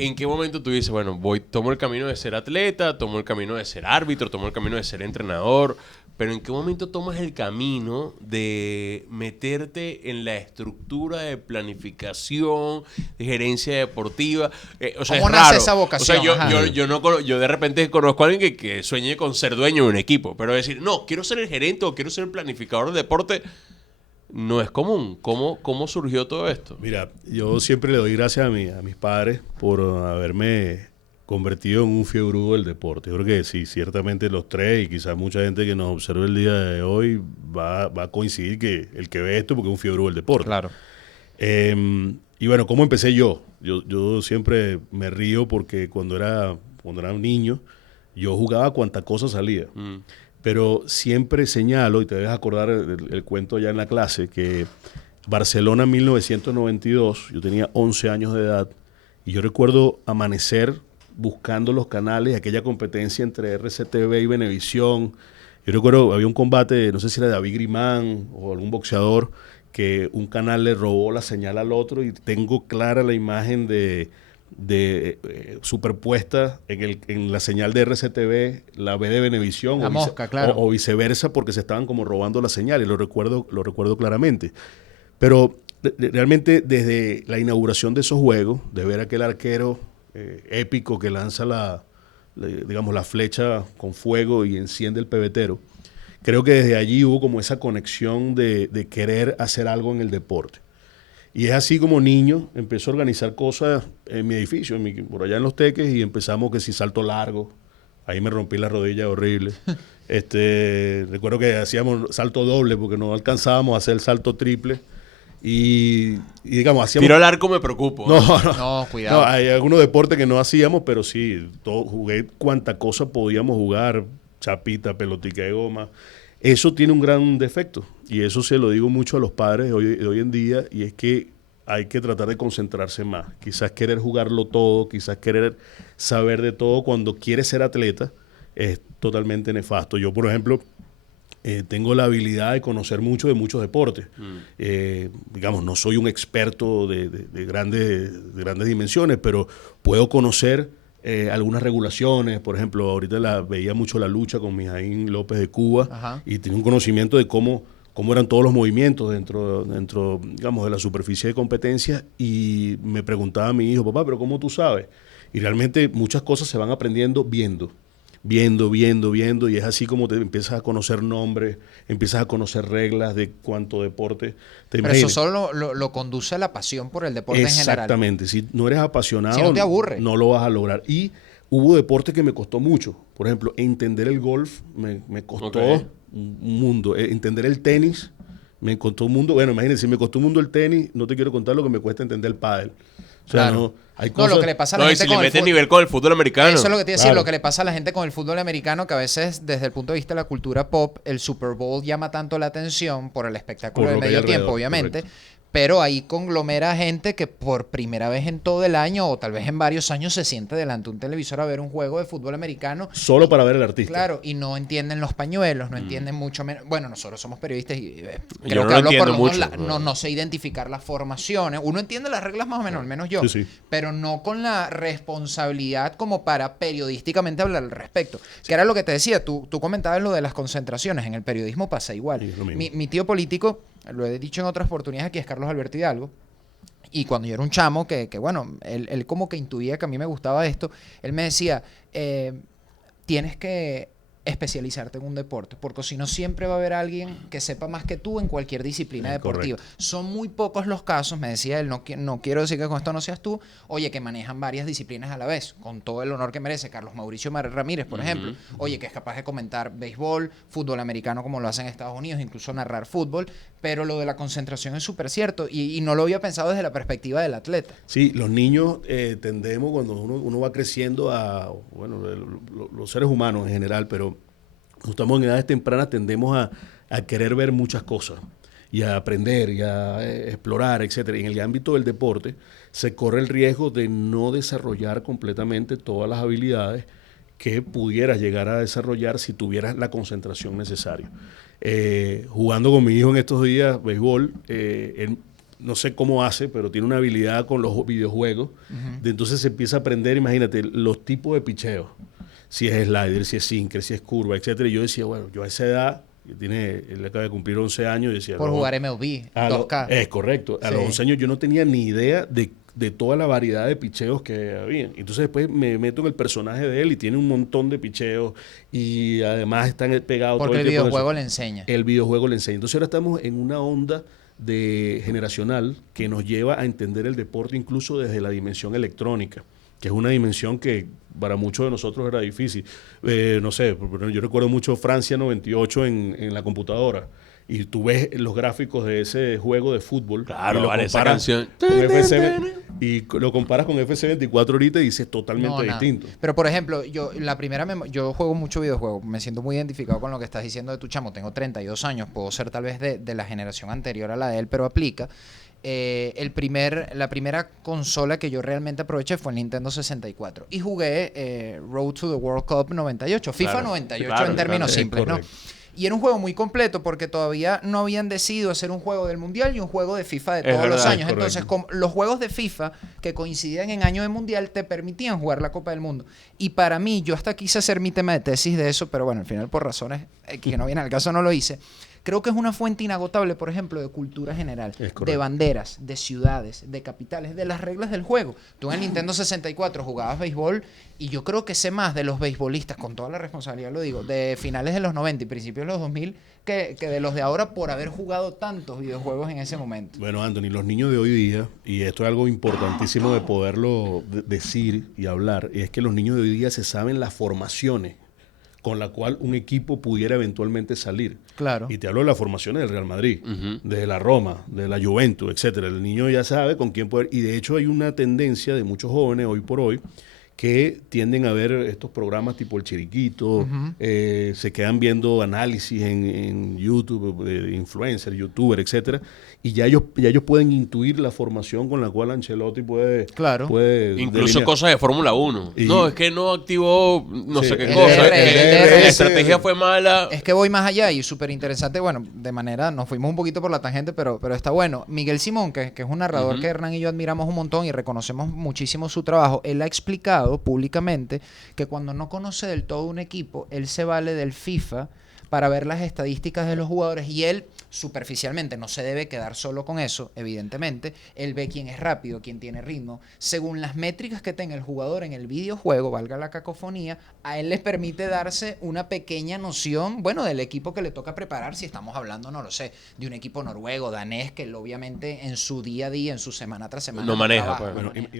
¿En qué momento tú dices, bueno, tomo el camino de ser atleta, tomo el camino de ser árbitro, tomo el camino de ser entrenador, pero en qué momento tomas el camino de meterte en la estructura de planificación, de gerencia deportiva? O sea, ¿Cómo es nace raro. esa O vocación? sea, yo, Ajá. yo, no, yo de repente conozco a alguien que sueñe con ser dueño de un equipo, pero decir, no, quiero ser el gerente o quiero ser el planificador de deporte, no es común. ¿Cómo surgió todo esto? Mira, yo siempre le doy gracias a mis padres por haberme convertido en un fiebrudo del deporte. Yo creo que sí, ciertamente los tres y quizás mucha gente que nos observe el día de hoy va a coincidir que el que ve esto porque es un fiebrudo del deporte. Claro. Y bueno, ¿cómo empecé yo? Yo siempre me río porque cuando era un niño yo jugaba cuanta cosa salía. Pero siempre señalo, y te debes acordar el cuento ya en la clase, que Barcelona 1992, yo tenía 11 años de edad, y yo recuerdo amanecer buscando los canales, aquella competencia entre RCTV y Venevisión. Yo recuerdo, había un combate, no sé si era David Grimán o algún boxeador, que un canal le robó la señal al otro, y tengo clara la imagen de superpuesta en la señal de RCTV, la B de Venevisión, La mosca, claro. o viceversa, porque se estaban como robando la señal, y lo recuerdo claramente. Pero realmente desde la inauguración de esos juegos, de ver aquel arquero épico que lanza digamos, la flecha con fuego y enciende el pebetero, creo que desde allí hubo como esa conexión de querer hacer algo en el deporte. Y es así como niño empecé a organizar cosas en mi edificio, por allá en Los Teques, y empezamos que si salto largo, ahí me rompí la rodilla horrible. Recuerdo que hacíamos salto doble porque no alcanzábamos a hacer el salto triple. Y digamos, hacíamos... Tiro al arco me preocupo. No, cuidado. No, hay algunos deportes que no hacíamos, pero sí, jugué cuanta cosa podíamos jugar, chapita, pelotica de goma. Eso tiene un gran defecto, y eso se lo digo mucho a los padres de hoy en día, y es que hay que tratar de concentrarse más. Quizás querer jugarlo todo, quizás querer saber de todo cuando quieres ser atleta es totalmente nefasto. Yo, por ejemplo, tengo la habilidad de conocer mucho de muchos deportes. Digamos, no soy un experto de grandes dimensiones, pero puedo conocer algunas regulaciones. Por ejemplo, ahorita veía mucho la lucha con Mijaín López de Cuba. Ajá. Y tenía un conocimiento de cómo eran todos los movimientos dentro, digamos, de la superficie de competencia, y me preguntaba a mi hijo, papá, ¿pero cómo tú sabes? Y realmente muchas cosas se van aprendiendo viendo, y es así como te empiezas a conocer nombres, empiezas a conocer reglas de cuánto deporte te Pero imagines. eso solo lo conduce a la pasión por el deporte en general. Exactamente, si no eres apasionado, Si no te aburre. no lo vas a lograr. Y hubo deportes que me costó mucho. Por ejemplo, entender el golf me costó un mundo. Entender el tenis me costó un mundo. Bueno, imagínense, si me costó un mundo el tenis, no te quiero contar lo que me cuesta entender el pádel. O sea, Claro. hay cosas... No, lo que le pasa a la No, y gente si con le el metes fútbol. nivel con el fútbol americano. Eso es lo que te iba a decir, Claro. lo que le pasa a la gente con el fútbol americano, que a veces desde el punto de vista de la cultura pop, el Super Bowl llama tanto la atención por el espectáculo Por del lo que hay medio tiempo, alrededor, obviamente, correcto. pero ahí conglomera gente que por primera vez en todo el año, o tal vez en varios años, se siente delante de un televisor a ver un juego de fútbol americano. Solo para ver al artista. Claro, y no entienden los pañuelos, no entienden mucho menos. Bueno, nosotros somos periodistas y Yo creo no que lo hablo por entiendo lo menos mucho, no sé identificar las formaciones. Uno entiende las reglas más o menos, al menos yo, Sí. pero no con la responsabilidad como para periodísticamente hablar al respecto. Que era lo que te decía, tú comentabas lo de las concentraciones, en el periodismo pasa igual. Sí, es lo mismo. Mi tío político, lo he dicho en otras oportunidades aquí, es Carlos Alberto Hidalgo. Y cuando yo era un chamo, que bueno, él como que intuía que a mí me gustaba esto, él me decía, tienes que especializarte en un deporte, porque si no siempre va a haber alguien que sepa más que tú en cualquier disciplina deportiva. Correcto. Son muy pocos los casos, me decía él, no quiero decir que con esto no seas tú, oye, que manejan varias disciplinas a la vez, con todo el honor que merece Carlos Mauricio Ramírez, por ejemplo, oye, que es capaz de comentar béisbol, fútbol americano como lo hacen en Estados Unidos, incluso narrar fútbol, pero lo de la concentración es súper cierto, y no lo había pensado desde la perspectiva del atleta. Sí, los niños tendemos, cuando uno va creciendo, bueno, los seres humanos en general, pero cuando estamos en edades tempranas tendemos a querer ver muchas cosas y a aprender y a explorar, etcétera. Y en el ámbito del deporte se corre el riesgo de no desarrollar completamente todas las habilidades que pudieras llegar a desarrollar si tuvieras la concentración necesaria. Jugando con mi hijo en estos días béisbol, él no sé cómo hace, pero tiene una habilidad con los videojuegos. De entonces se empieza a aprender, imagínate, los tipos de picheo. Si es slider, si es sinker, si es curva, etcétera. Y yo decía, bueno, yo a esa edad, él acaba de cumplir 11 años, y decía... Por no, jugar MLB, 2K. Es correcto. A Sí. los 11 años yo no tenía ni idea de toda la variedad de picheos que había. Entonces después me meto en el personaje de él y tiene un montón de picheos y además están pegados todo Porque el el tiempo. videojuego le enseña. El videojuego le enseña. Entonces ahora estamos en una onda generacional que nos lleva a entender el deporte incluso desde la dimensión electrónica, que es una dimensión que para muchos de nosotros era difícil. No sé, yo recuerdo mucho Francia 98 en la computadora. Y tú ves los gráficos de ese juego de fútbol. Claro, y lo vale, esa comparas canción. con y lo comparas con FC24 ahorita y dices totalmente No, nada. distinto. Pero por ejemplo, yo juego mucho videojuegos, me siento muy identificado con lo que estás diciendo de tu chamo. Tengo 32 años, puedo ser tal vez de la generación anterior a la de él, pero aplica. La primera consola que yo realmente aproveché fue el Nintendo 64 y jugué Road to the World Cup 98, FIFA Claro, 98 claro, en términos claro, simples, ¿no? correcto. Y era un juego muy completo porque todavía no habían decidido hacer un juego del Mundial y un juego de FIFA de Es todos los verdad, años. correcto. Entonces, los juegos de FIFA que coincidían en año de Mundial te permitían jugar la Copa del Mundo. Y para mí, yo hasta quise hacer mi tema de tesis de eso, pero bueno, al final por razones que no vienen al caso no lo hice. Creo que es una fuente inagotable, por ejemplo, de cultura general, Es correcto. de banderas, de ciudades, de capitales, de las reglas del juego. Tú en Nintendo 64 jugabas béisbol y yo creo que sé más de los beisbolistas, con toda la responsabilidad lo digo, de finales de los 90 y principios de los 2000 que de los de ahora por haber jugado tantos videojuegos en ese momento. Bueno, Anthony, los niños de hoy día, y esto es algo importantísimo de poderlo decir y hablar, es que los niños de hoy día se saben las formaciones con la cual un equipo pudiera eventualmente salir. Claro. Y te hablo de las formaciones del Real Madrid, Ujú. de la Roma, de la Juventus, etcétera. El niño ya sabe con quién poder. Y de hecho hay una tendencia de muchos jóvenes hoy por hoy que tienden a ver estos programas tipo El Chiriquito, se quedan viendo análisis en YouTube, de influencers, youtubers, etcétera, y ya ellos pueden intuir la formación con la cual Ancelotti puede Incluso delinear. cosas de Fórmula 1. Y- No, es que no activó no Sí, sé qué el cosa. DRS, Que la estrategia fue mala. Es que voy más allá y súper interesante, bueno, de manera, nos fuimos un poquito por la tangente, pero está bueno. Miguel Simón, que es un narrador Ujú. que Hernán y yo admiramos un montón y reconocemos muchísimo su trabajo, él ha explicado públicamente que cuando no conoce del todo un equipo, él se vale del FIFA para ver las estadísticas de los jugadores y él superficialmente no se debe quedar solo con eso, evidentemente. Él ve quién es rápido, quién tiene ritmo. Según las métricas que tenga el jugador en el videojuego, valga la cacofonía, a él les permite darse una pequeña noción, bueno, del equipo que le toca preparar. Si estamos hablando, no lo sé, de un equipo noruego, danés, que él obviamente en su día a día, en su semana tras semana, No maneja, trabaja, pues. no Bueno, maneja.